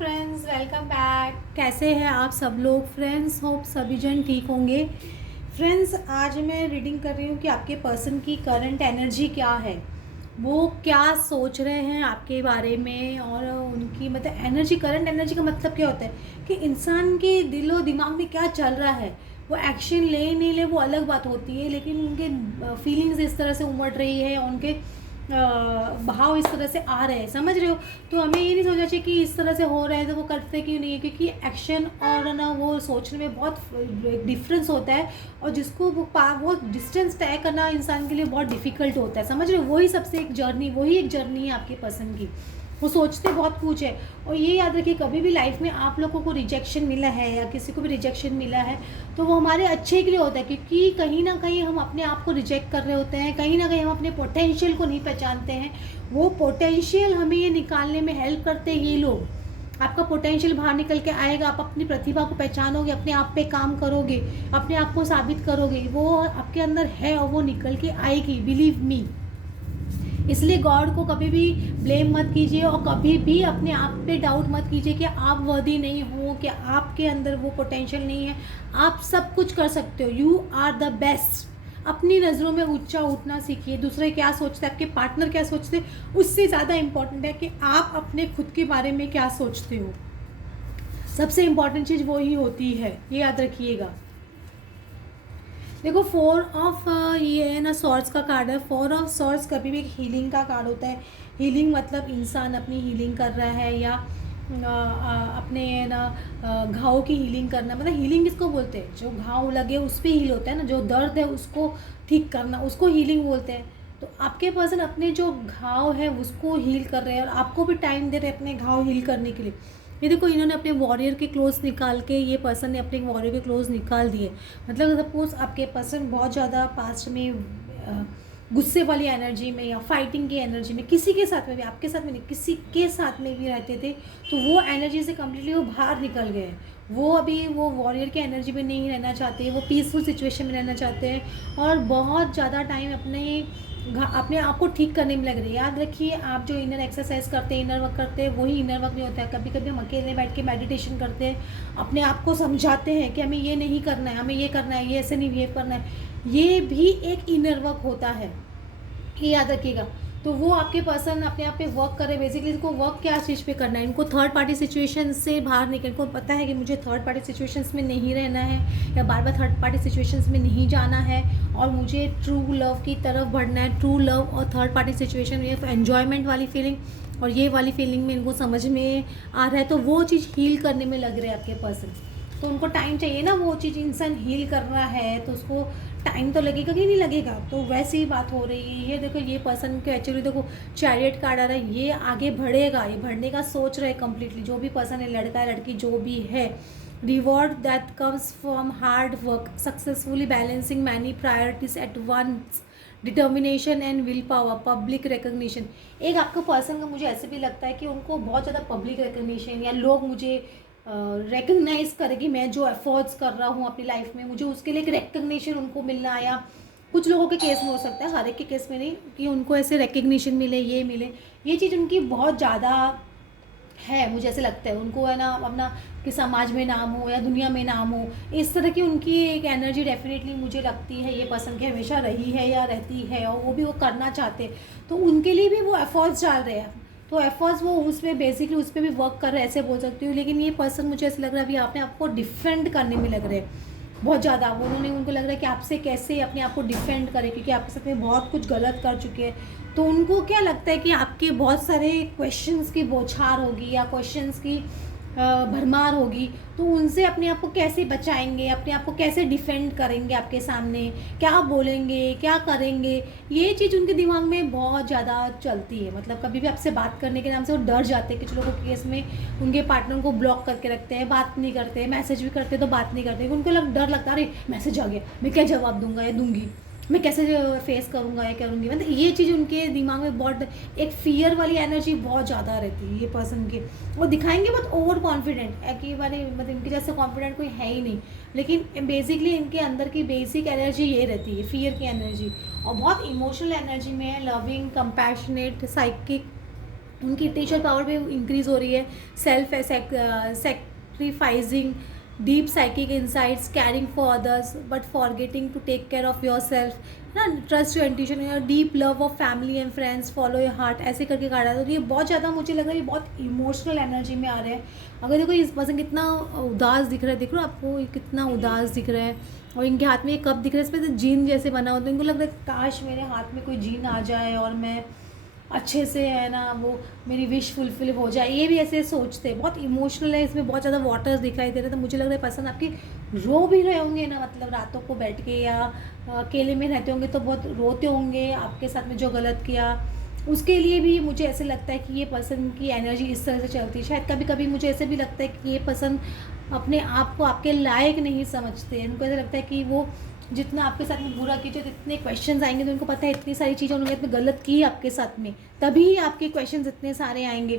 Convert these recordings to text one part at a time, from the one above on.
Friends, welcome back. कैसे हैं आप सब लोग फ्रेंड्स? होप सभी जन ठीक होंगे। फ्रेंड्स, आज मैं रीडिंग कर रही हूँ कि आपके पर्सन की करंट एनर्जी क्या है, वो क्या सोच रहे हैं आपके बारे में, और उनकी मतलब एनर्जी, करंट एनर्जी का मतलब क्या होता है कि इंसान के दिलो दिमाग में क्या चल रहा है। वो एक्शन ले नहीं ले वो अलग बात होती है, लेकिन उनके फीलिंग्स इस तरह से उमड़ रही है, उनके भाव इस तरह से आ रहे हैं, समझ रहे हो? तो हमें ये नहीं सोचना चाहिए कि इस तरह से हो रहा है तो वो करते क्यों नहीं है, क्योंकि एक्शन और ना वो सोचने में बहुत डिफरेंस होता है। और जिसको वो डिस्टेंस तय करना इंसान के लिए बहुत डिफिकल्ट होता है, समझ रहे हो? वही सबसे एक जर्नी, वही एक जर्नी है आपके पर्सन की। वो सोचते बहुत कुछ है। और ये याद रखिए, कभी भी लाइफ में आप लोगों को रिजेक्शन मिला है या किसी को भी रिजेक्शन मिला है तो वो हमारे अच्छे के लिए होता है, क्योंकि कहीं ना कहीं हम अपने आप को रिजेक्ट कर रहे होते हैं, कहीं ना कहीं हम अपने पोटेंशियल को नहीं पहचानते हैं। वो पोटेंशियल हमें ये निकालने में हेल्प करते हैं ये लोग। आपका पोटेंशियल बाहर निकल के आएगा, आप अपनी प्रतिभा को पहचानोगे, अपने आप पे काम करोगे, अपने आप को साबित करोगे, वो आपके अंदर है और वो निकल के आएगी, बिलीव मी। इसलिए गॉड को कभी भी ब्लेम मत कीजिए और कभी भी अपने आप पे डाउट मत कीजिए कि आप वर्दी नहीं हो, कि आपके अंदर वो पोटेंशियल नहीं है। आप सब कुछ कर सकते हो, यू आर द बेस्ट। अपनी नज़रों में ऊंचा उठना सीखिए। दूसरे क्या सोचते हैं, आपके पार्टनर क्या सोचते हैं, उससे ज़्यादा इम्पॉर्टेंट है कि आप अपने खुद के बारे में क्या सोचते हो। सबसे इम्पॉर्टेंट चीज़ वही होती है, ये याद रखिएगा। देखो, 4 ऑफ ये है ना सॉर्ड्स का कार्ड है। 4 ऑफ सॉर्ड्स कभी भी एक हीलिंग का कार्ड होता है। हीलिंग मतलब इंसान अपनी हीलिंग कर रहा है, या अपने ना घाव की हीलिंग करना। मतलब हीलिंग किसको बोलते हैं? जो घाव लगे उस पर हील होता है ना, जो दर्द है उसको ठीक करना, उसको हीलिंग बोलते हैं। तो आपके पर्सन अपने जो घाव है उसको हील कर रहे हैं, और आपको भी टाइम दे रहे हैं अपने घाव हील करने के लिए। ये देखो, इन्होंने अपने वॉरियर के क्लोज निकाल के, ये पर्सन ने अपने वॉरियर के क्लोज निकाल दिए। मतलब सपोज आपके पर्सन बहुत ज़्यादा पास्ट में गुस्से वाली एनर्जी में या फाइटिंग की एनर्जी में, किसी के साथ में भी, आपके साथ में नहीं, किसी के साथ में भी रहते थे, तो वो एनर्जी से कम्प्लीटली वो बाहर निकल गए। वो अभी वो वॉरियर की एनर्जी में नहीं रहना चाहते, वो पीसफुल सिचुएशन में रहना चाहते हैं, और बहुत ज़्यादा टाइम अपने आप को ठीक करने में लग रही है। याद रखिए, आप जो इनर एक्सरसाइज करते हैं, इनर वर्क करते हैं, वही इनर वर्क नहीं होता है। कभी कभी हम अकेले बैठ के मेडिटेशन करते हैं, अपने आप को समझाते हैं कि हमें ये नहीं करना है, हमें ये करना है, ये ऐसे नहीं बिहेव करना है, ये भी एक इनर वर्क होता है, ये याद रखिएगा। तो वो आपके पर्सन अपने आप पे वर्क करे। बेसिकली इनको वर्क क्या चीज़ पे करना है, इनको थर्ड पार्टी सिचुएशन से बाहर निकल, इनको पता है कि मुझे थर्ड पार्टी सिचुएशंस में नहीं रहना है, या बार बार थर्ड पार्टी सिचुएशंस में नहीं जाना है, और मुझे ट्रू लव की तरफ बढ़ना है। ट्रू लव और थर्ड पार्टी सिचुएशन में एन्जॉयमेंट वाली फीलिंग और ये वाली फीलिंग में इनको समझ में आ रहा है, तो वो चीज़ हील करने में लग रहे हैं आपके पर्सन। तो उनको टाइम चाहिए ना, वो चीज़ इंसान हील कर रहा है तो उसको टाइम तो लगेगा कि नहीं लगेगा। तो वैसी ही बात हो रही है। ये देखो, ये पर्सन के एक्चुअली देखो चैरियट कार्ड आ रहा है, ये आगे बढ़ेगा, ये बढ़ने का सोच रहे हैं कम्प्लीटली। जो भी पर्सन है, लड़का है लड़की जो भी है, reward that comes from hard work, successfully balancing many priorities at once, determination and willpower, public recognition. एक आपको पर्सन का मुझे ऐसे भी लगता है कि उनको बहुत ज़्यादा पब्लिक रिकग्निशन, या लोग मुझे रिकग्नाइज करें कि मैं जो एफर्ट्स कर रहा हूँ अपनी लाइफ में, मुझे उसके लिए एक रिकग्निशन उनको मिलना। या कुछ लोगों के केस में हो सकता है, हर एक के केस में नहीं, कि उनको ऐसे रिकग्निशन मिले, ये मिले। ये चीज़ उनकी बहुत ज़्यादा है, मुझे ऐसे लगता है। उनको है ना अपना कि समाज में नाम हो या दुनिया में नाम हो, इस तरह की उनकी एक एनर्जी डेफिनेटली मुझे लगती है ये पर्सन की हमेशा रही है या रहती है, और वो भी वो करना चाहते हैं, तो उनके लिए भी वो एफर्ट्स डाल रहे हैं। तो एफर्ट्स वो उसमें बेसिकली उस पर भी वर्क कर रहे हैं, ऐसे बोल सकती हूँ। लेकिन ये पर्सन मुझे ऐसा लग रहा है अभी आपने आपको डिफेंड करने में लग रहे हैं बहुत ज़्यादा। वो उनको लग रहा है कि आपसे कैसे अपने आप को डिफेंड करें, क्योंकि आपके साथ में बहुत कुछ गलत कर चुके हैं। तो उनको क्या लगता है कि आपके बहुत सारे क्वेश्चंस की बौछार होगी, या क्वेश्चंस की भरमार होगी, तो उनसे अपने आप को कैसे बचाएंगे, अपने आप को कैसे डिफेंड करेंगे, आपके सामने क्या बोलेंगे, क्या करेंगे। ये चीज़ उनके दिमाग में बहुत ज़्यादा चलती है। मतलब कभी भी आपसे बात करने के नाम से वो डर जाते हैं। कुछ लोगों के केस में उनके पार्टनर को ब्लॉक करके रखते हैं, बात नहीं करते, मैसेज भी करते तो बात नहीं करते। उनको डर लगता है, अरे मैसेज आ गया, मैं क्या जवाब दूंगा या दूंगी, मैं कैसे फेस करूँगा या करूँगी। मतलब ये चीज़ उनके दिमाग में बहुत एक फियर वाली एनर्जी बहुत ज़्यादा रहती है ये पर्सन की। वो दिखाएंगे बहुत ओवर कॉन्फिडेंट एकेबारे, मतलब इनके जैसे कॉन्फिडेंट कोई है ही नहीं, लेकिन बेसिकली इनके अंदर की बेसिक एनर्जी ये रहती है, फियर की एनर्जी। और बहुत इमोशनल एनर्जी में है, लविंग, कंपैशनेट, साइकिक, उनकी टीचर पावर भी इंक्रीज़ हो रही है। Self sacrificing deep psychic insights, caring for others but forgetting to take care of your self ना, trust your intuition, your deep love of family and friends, follow your heart, ऐसे करके card आता है। तो ये बहुत ज़्यादा मुझे लग रहा है ये बहुत इमोशनल एनर्जी में आ रहे हैं। अगर देखो इस पर्सन कितना उदास दिख रहा है, देख लो आपको ये कितना उदास दिख रहा है, और इनके हाथ में एक कप दिख रहा है, इसमें तो जीन जैसे बना होता है। इनको लग रहा है काश मेरे हाथ में कोई जीन आ जाए और मैं अच्छे से है ना वो मेरी विश फुलफिल हो जाए, ये भी ऐसे सोचते हैं। बहुत इमोशनल है, इसमें बहुत ज़्यादा वाटर्स दिखाई दे रहे हैं। तो मुझे लग रहा है पर्सन आपके रो भी रहे होंगे ना, मतलब रातों को बैठ के या अकेले में रहते होंगे तो बहुत रोते होंगे आपके साथ में जो गलत किया उसके लिए भी। मुझे ऐसे लगता है कि ये पर्सन की एनर्जी इस तरह से चलती है। शायद कभी कभी मुझे ऐसे भी लगता है कि ये पर्सन अपने आप को आपके लायक नहीं समझते हैं। उनको ऐसा लगता है कि वो जितना आपके साथ में बुरा कीजिए तो इतने क्वेश्चंस आएंगे, तो उनको पता है इतनी सारी चीज़ें उन्होंने इतनी गलत की आपके साथ में, तभी आपके क्वेश्चंस इतने सारे आएंगे।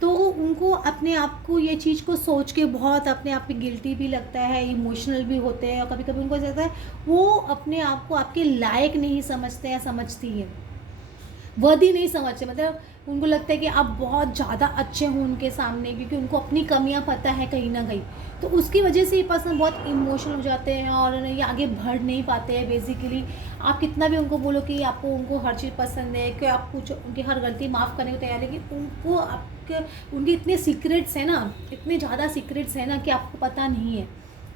तो उनको अपने आप को ये चीज़ को सोच के बहुत अपने आप पे गिल्टी भी लगता है, इमोशनल भी होते हैं, और कभी कभी उनको ऐसा लगता है वो अपने आप को आपके लायक नहीं समझते या समझती है, वर्दी नहीं समझते। मतलब उनको लगता है कि आप बहुत ज़्यादा अच्छे हो उनके सामने, क्योंकि उनको अपनी कमियां पता है कहीं ना कहीं। तो उसकी वजह से ये पर्सन बहुत इमोशनल हो जाते हैं और ये आगे बढ़ नहीं पाते हैं बेसिकली। आप कितना भी उनको बोलो कि आपको उनको हर चीज़ पसंद है, कि आप कुछ उनकी हर गलती माफ़ करने को तैयार है, लेकिन उनको आपके उनके इतने सीक्रेट्स हैं ना, इतने ज़्यादा सीक्रेट्स हैं ना कि आपको पता नहीं है।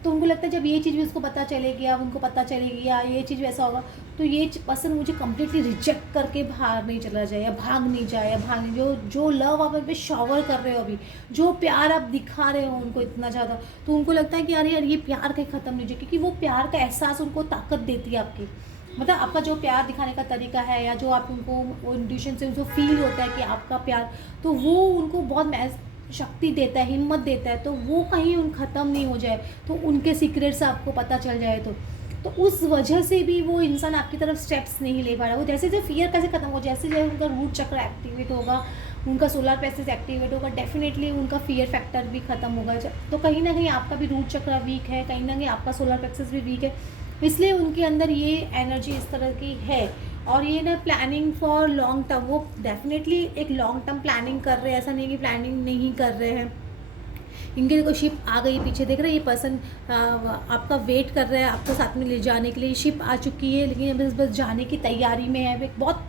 तो उनको लगता है जब ये चीज़ भी उसको पता चलेगी, अब उनको पता चलेगी या ये चीज़ वैसा होगा, तो ये पर्सन मुझे कम्प्लीटली रिजेक्ट करके बाहर नहीं चला जाए या भाग नहीं जाए या भाग नहीं, जो लव आप पे शॉवर कर रहे हो अभी, जो प्यार आप दिखा रहे हो उनको इतना ज़्यादा, तो उनको लगता है कि यार ये प्यार कहीं ख़त्म नहीं जाए, क्योंकि वो प्यार का एहसास उनको ताकत देती है आपकी। मतलब आपका जो प्यार दिखाने का तरीका है या जो आप उनको वो इंट्यूशन से जो फील होता है कि आपका प्यार, तो वो उनको बहुत शक्ति देता है, हिम्मत देता है। तो वो कहीं उन ख़त्म नहीं हो जाए, तो उनके सीक्रेट्स आपको पता चल जाए तो उस वजह से भी वो इंसान आपकी तरफ स्टेप्स नहीं ले पा रहा। वो जैसे जो फियर कैसे खत्म हो, जैसे जैसे उनका रूट चक्र एक्टिवेट होगा, उनका सोलर प्लेक्सस एक्टिवेट होगा, डेफिनेटली उनका फियर फैक्टर भी खत्म होगा। तो कहीं ना कहीं आपका भी रूट चक्र वीक है, कहीं ना कहीं आपका सोलर प्लेक्सस भी वीक है, इसलिए उनके अंदर ये एनर्जी इस तरह की है। और ये ना प्लानिंग फॉर लॉन्ग टर्म, वो डेफिनेटली एक लॉन्ग टर्म प्लानिंग कर रहे हैं, ऐसा नहीं कि प्लानिंग नहीं कर रहे हैं। इनके देखो शिप आ गई पीछे, देख रहे हैं ये पर्सन आपका वेट कर रहा है आपको साथ में ले जाने के लिए। शिप आ चुकी है लेकिन बस जाने की तैयारी में है। बहुत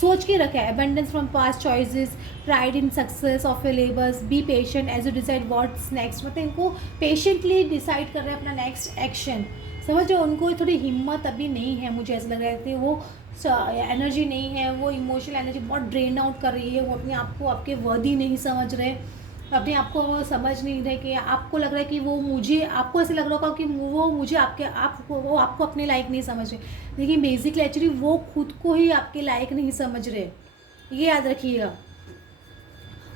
सोच के रखा है, abundance from past choices, pride in success of your labours, be patient as you decide what's next. मतलब इनको पेशेंटली डिसाइड कर रहे हैं अपना नेक्स्ट एक्शन। समझ रहे हो, उनको थोड़ी हिम्मत अभी नहीं है, मुझे ऐसा लग रहा है कि वो एनर्जी नहीं है, वो इमोशनल एनर्जी बहुत ड्रेन आउट कर रही है। वो अपने आप को आपके वर्दी नहीं समझ रहे, अपने आप को वो समझ नहीं रहे कि आपको लग रहा है कि वो मुझे, आपको ऐसे लग रहा होगा कि वो मुझे वो आपको अपने लायक नहीं समझ रहे, लेकिन बेसिकली एक्चुअली वो खुद को ही आपके लायक नहीं समझ रहे, ये याद रखिएगा।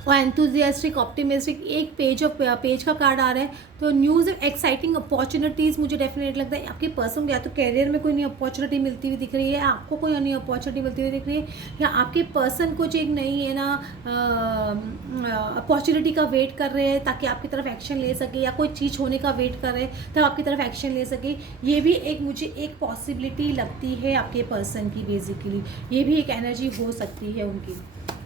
और एंथुजियास्टिक, ऑप्टिमिस्टिक, एक पेज का कार्ड आ रहा है। तो न्यूज़ एक्साइटिंग अपॉर्चुनिटीज़, मुझे डेफिनेट लगता है आपके पर्सन को या तो कैरियर में कोई नई अपॉर्चुनिटी मिलती हुई दिख रही है, आपको कोई नई अपॉर्चुनिटी मिलती हुई दिख रही है, या आपके पर्सन कुछ एक नई है ना अपॉर्चुनिटी का वेट कर रहे हैं ताकि आपकी तरफ एक्शन ले सके, या कोई चीज़ होने का वेट कर रहे हैं तब आपकी तरफ एक्शन ले सके। ये भी एक मुझे एक पॉसिबिलिटी लगती है आपके पर्सन की, बेसिकली ये भी एक एनर्जी हो सकती है उनकी,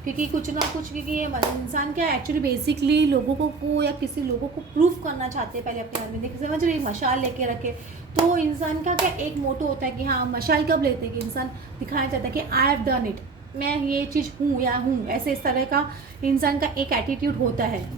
क्योंकि कुछ ना कुछ, क्योंकि ये इंसान क्या एक्चुअली बेसिकली लोगों को या किसी लोगों को प्रूफ करना चाहते हैं पहले अपने आप में। देखिए समझ रहे, मशाल लेके रखे, तो इंसान का क्या एक मोटो होता है कि हाँ, मशाल कब लेते हैं कि इंसान दिखाना चाहता है कि आई हैव डन इट, मैं ये चीज़ हूँ या हूँ, ऐसे इस तरह का इंसान का एक एटीट्यूड होता है।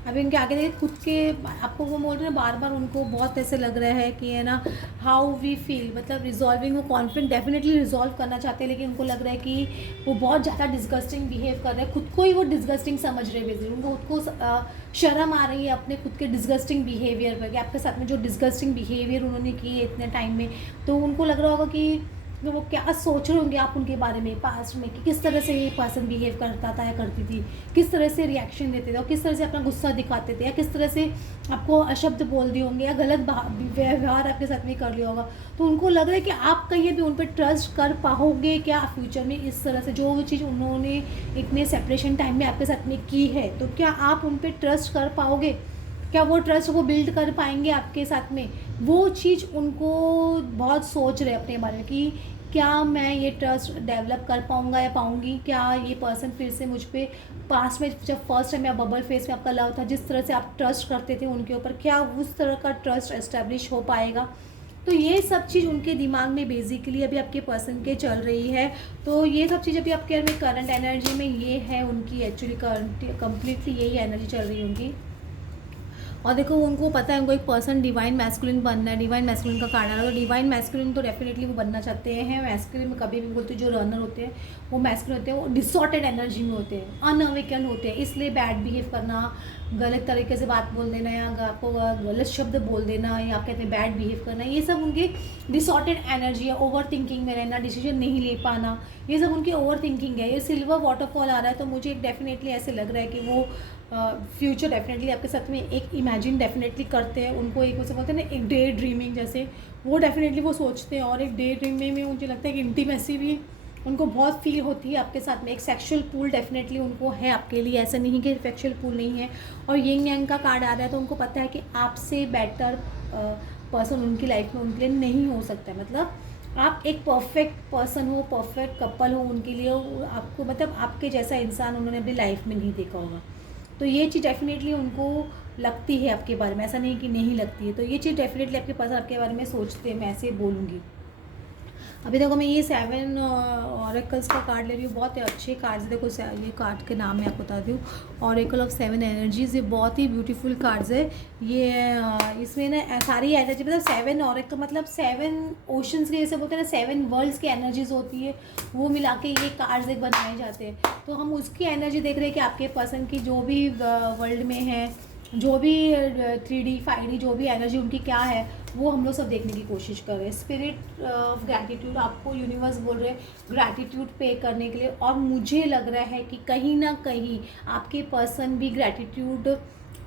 अभी उनके आगे देखिए खुद के, आपको वो बोल रहे हैं बार बार, उनको बहुत ऐसे लग रहा है कि है ना हाउ वी फील, मतलब रिजॉल्विंग, वो कॉन्फिडेंट डेफिनेटली रिजॉल्व करना चाहते हैं, लेकिन उनको लग रहा है कि वो बहुत ज़्यादा डिस्गस्टिंग बिहेव कर रहे हैं, खुद को ही वो डिस्गस्टिंग समझ रहे हैं बेसिकली। उनको खुद को शर्म आ रही है अपने खुद के डिस्गस्टिंग बिहेवियर पर, कि आपके साथ में जो डिस्गस्टिंग बिहेवियर उन्होंने किए इतने टाइम में, तो उनको लग रहा होगा कि वो क्या सोच रहे होंगे आप उनके बारे में पास्ट में, कि किस तरह से ये पर्सन बिहेव करता था या करती थी, किस तरह से रिएक्शन देते थे, और किस तरह से अपना गुस्सा दिखाते थे, या किस तरह से आपको अशब्द बोल दिए होंगे या गलत व्यवहार आपके साथ में कर लिया होगा। तो उनको लग रहा है कि आप कहीं भी उन पर ट्रस्ट कर पाओगे क्या फ्यूचर में, इस तरह से जो चीज़ उन्होंने इतने सेपरेशन टाइम में आपके साथ में की है, तो क्या आप उन पर ट्रस्ट कर पाओगे, क्या वो ट्रस्ट को बिल्ड कर पाएंगे आपके साथ में। वो चीज़ उनको बहुत सोच रहे अपने बारे में कि क्या मैं ये ट्रस्ट डेवलप कर पाऊँगा या पाऊँगी? क्या ये पर्सन फिर से मुझ पे पास्ट में जब फर्स्ट टाइम या बबल फेस में आपका लव था, जिस तरह से आप ट्रस्ट करते थे उनके ऊपर, क्या उस तरह का ट्रस्ट एस्टेब्लिश हो पाएगा? तो ये सब चीज़ उनके दिमाग में बेसिकली अभी आपके पर्सन के चल रही है। तो ये सब चीज़ अभी आपके में करंट एनर्जी में ये है उनकी, एक्चुअली करंट कंप्लीटली यही एनर्जी चल रही है उनकी। और देखो उनको पता है उनको एक पर्सन डिवाइन मैस्कुलिन बनना है, डिवाइन मैस्कुलिन का कार्ड आ रहा है। तो डिवाइन मैस्कुलिन तो डेफिनेटली वो बनना चाहते हैं। मैस्कुलिन में कभी भी बोलते हैं जो रनर होते हैं वो मैस्कुलिन होते हैं, वो डिसऑर्डेड एनर्जी में होते हैं, अनअवेकन होते हैं। इसलिए बैड बिहेव करना, गलत तरीके से बात बोल देना या आपको गलत शब्द बोल देना या आप कहते हैं बैड बिहेव करना, ये सब उनकी डिसऑर्डेड एनर्जी है। ओवर थिंकिंग में रहना, डिसीजन नहीं ले पाना, ये सब उनकी ओवर थिंकिंग है। ये सिल्वर वाटरफॉल आ रहा है तो मुझे डेफिनेटली ऐसे लग रहा है कि वो फ्यूचर डेफिनेटली आपके साथ में एक इमेजिन डेफिनेटली करते हैं। उनको एक उसे बोलते हैं ना एक डे ड्रीमिंग जैसे, वो डेफिनेटली वो सोचते हैं। और एक डे ड्रीमिंग में मुझे लगता है कि इंटीमेसी भी उनको बहुत फील होती है आपके साथ में। एक सेक्सुअल पूल डेफिनेटली उनको है आपके लिए, ऐसा नहीं कि सेक्सुअल पूल नहीं है। और यिंग यांग का कार्ड आ रहा है तो उनको पता है कि आपसे बेटर पर्सन उनकी लाइफ में उनके लिए नहीं हो सकता है। मतलब आप एक परफेक्ट पर्सन हो, परफेक्ट कपल हो उनके लिए, आपको मतलब आपके जैसा इंसान उन्होंने अपनी लाइफ में नहीं देखा होगा। तो ये चीज़ डेफिनेटली उनको लगती है आपके बारे में, ऐसा नहीं कि नहीं लगती है। तो ये चीज़ डेफिनेटली आपके पास आपके बारे में सोचते हैं, मैं ऐसे बोलूँगी। अभी देखो मैं ये 7 ऑरेकल्स का कार्ड ले रही हूँ, बहुत ही अच्छे कार्ड्स। देखो ये कार्ड के नाम मैं आपको बताती हूँ, ऑरेकल ऑफ 7 एनर्जीज। ये बहुत ही ब्यूटीफुल कार्ड्स है। ये इसमें ना सारी एनर्जी मतलब 7 ऑरेकल मतलब 7 ओशंस के जैसे बोलते हैं ना, 7 वर्ल्ड्स की एनर्जीज होती है, वो मिला के ये कार्ड्स एक बनाए जाते हैं। तो हम उसकी एनर्जी देख रहे हैं कि आपके पर्सन की जो भी वर्ल्ड में है, जो भी 3D 5D जो भी एनर्जी उनकी क्या है, वो हम लोग सब देखने की कोशिश कर रहे हैं। स्पिरिट ऑफ ग्रैटिट्यूड आपको यूनिवर्स बोल रहे हैं ग्रैटिट्यूड पे करने के लिए। और मुझे लग रहा है कि कहीं ना कहीं आपके पर्सन भी ग्रैटिट्यूड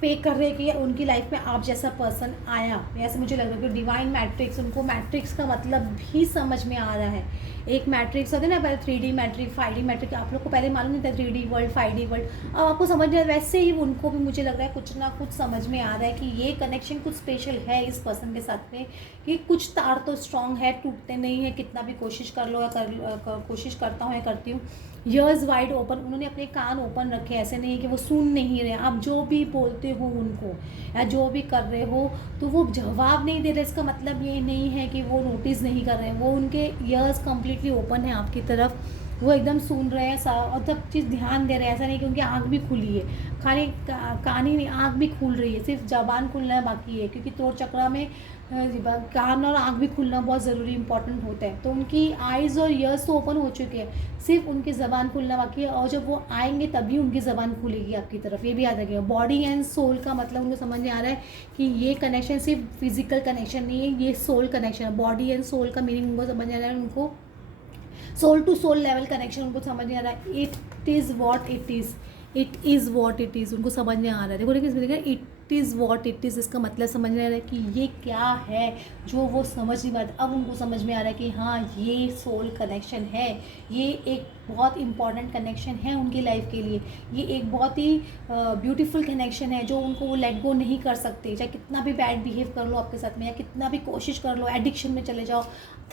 पे कर रहे हैं कि उनकी लाइफ में आप जैसा पर्सन आया, ऐसे मुझे लग रहा है कि डिवाइन मैट्रिक्स, उनको मैट्रिक्स का मतलब भी समझ में आ रहा है। एक मैट्रिक्स होता है ना, पहले 3D मैट्रिक 5D मैट्रिक, आप लोग को पहले मालूम नहीं था 3D वर्ल्ड 5D वर्ल्ड, अब आपको समझ में, वैसे ही उनको भी मुझे लग रहा है कुछ ना कुछ समझ में आ रहा है कि ये कनेक्शन कुछ स्पेशल है इस पर्सन के साथ में, कि कुछ तार तो स्ट्रॉन्ग है, टूटते नहीं है, कितना भी कोशिश कर लो या कोशिश करता हूँ या करती हूँ। ईयर्स वाइड ओपन, उन्होंने अपने कान ओपन रखे, ऐसे नहीं कि वो सुन नहीं रहे। आप जो भी बोलते हो उनको या जो भी कर रहे हो तो वो जवाब नहीं दे रहे, इसका मतलब ये नहीं है कि वो नोटिस नहीं कर रहे हैं। वो उनके ईयर्स कंप्लीटली ओपन है आपकी तरफ, वो एकदम सुन रहे हैं और सब चीज़ ध्यान दे रहे हैं। ऐसा नहीं कि उनकी आँख भी खुली है, खाली कान ही नहीं, आँख भी खुल रही है, सिर्फ जबान खुलना है बाकी है। क्योंकि तोड़ चक्रा में कान और आँख भी खुलना बहुत ज़रूरी इंपॉर्टेंट होता है। तो उनकी आइज़ और ईयर्स तो ओपन हो चुके हैं, सिर्फ उनकी ज़बान खुलना बाकी है। और जब वो आएंगे तभी उनकी ज़बान खुलेगी आपकी तरफ, ये भी याद रखिएगा। बॉडी एंड सोल का मतलब उनको समझ में आ रहा है कि ये कनेक्शन सिर्फ फिजिकल कनेक्शन नहीं है, ये सोल कनेक्शन है। बॉडी एंड सोल का मीनिंग उनको समझ में आ रहा है, उनको soul to soul level connection उनको समझ में आ रहा है। It is what it is, it is what it is उनको समझ में आ रहा है। देखो देखिए इसमें देखिए it is what it is, इसका मतलब समझ में आ रहा है कि ये क्या है जो वो समझ नहीं पाते, अब उनको समझ में आ रहा है कि हाँ ये सोल कनेक्शन है, ये एक बहुत इंपॉर्टेंट कनेक्शन है उनकी लाइफ के लिए। ये एक बहुत ही ब्यूटीफुल कनेक्शन है जो उनको वो लेट गो नहीं कर सकते। चाहे कितना भी बैड बिहेव कर लो आपके साथ में, या कितना भी कोशिश कर लो, एडिक्शन में चले जाओ,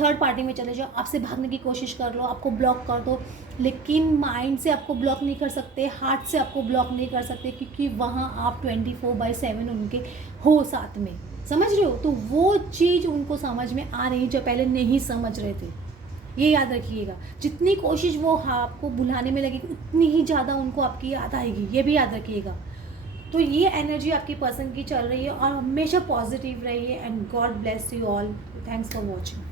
थर्ड पार्टी में चले जाओ, आपसे भागने की कोशिश कर लो, आपको ब्लॉक कर दो, लेकिन माइंड से आपको ब्लॉक नहीं कर सकते, हार्ट से आपको ब्लॉक नहीं कर सकते, क्योंकि वहाँ आप 24/7 उनके हो साथ में। समझ रहे हो? तो वो चीज़ उनको समझ में आ रही जो पहले नहीं समझ रहे थे। ये याद रखिएगा, जितनी कोशिश वो आपको बुलाने में लगेगी उतनी ही ज़्यादा उनको आपकी याद आएगी, ये भी याद रखिएगा। तो ये एनर्जी आपकी पर्सन की चल रही है और हमेशा पॉजिटिव रहिए। And God bless you all. Thanks for watching.